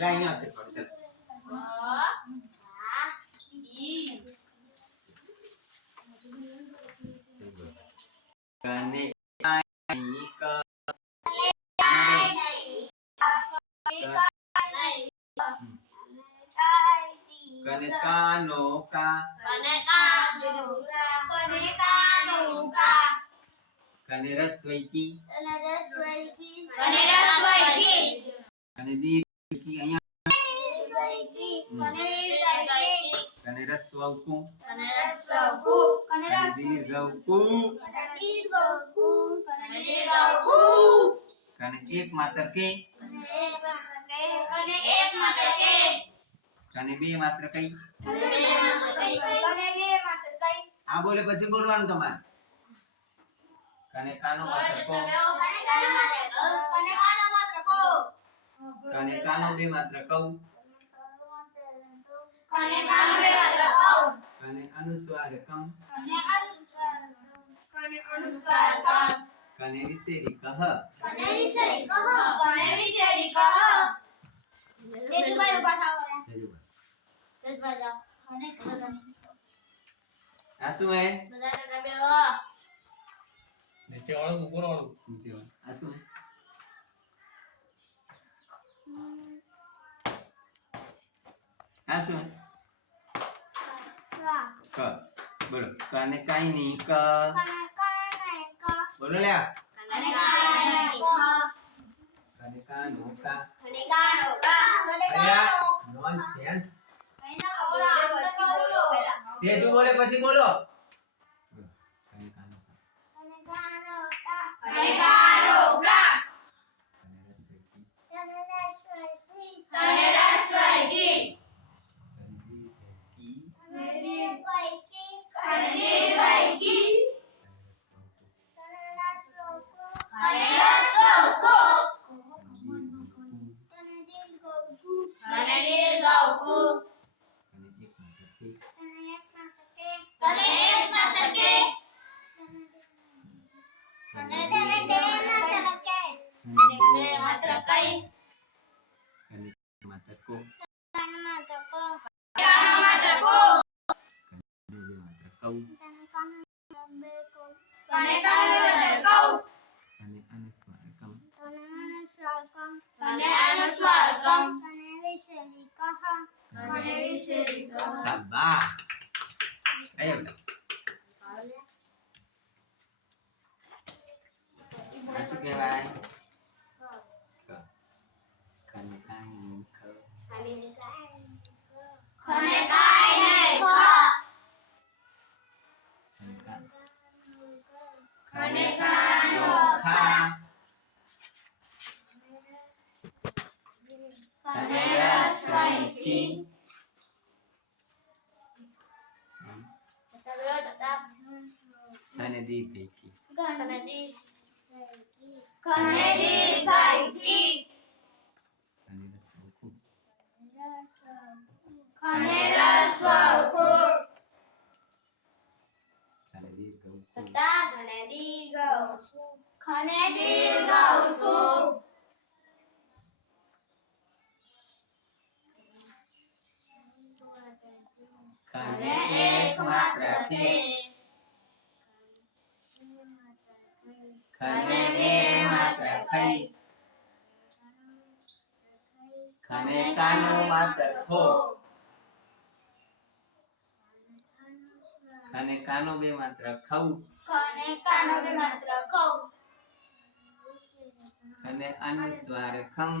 એટલે અહીંયા આવશે થોડું ચાલ કને કાઈ ક કને કાનો કા કને રસવઈ કી કને દી કી અહીંયા કને રસવઉ કુ કને દીર્ઘઉ કુ કને એક માત્ર કે કને બે માત્ર કઈ આ બોલે પછી બોલવાનું તમારે કને કાનો માત્ર કો કને કાનો બે માત્ર કઉ કને અનુસ્વાર કમ કને વિશેરી કહ આ શું હે નીચે વાળું ઉપર વાળું નીચે આ શું હે આ શું હે ક બોલો કને કાઈ ની ક બોલો લે કને કાનો કા નોનસેન્સ તે તું બોલે પછી બોલો કને કાનો શાબાશ આયો બેટા આ શું કહેવાય કને કાઈ કને દી પૈકી કને એક માત્ર કે કને બે માત્ર કઈ કને કાનો માત્ર ખો કને કાનો બે માત્ર ખઉ કને અનુસ્વાર ખમ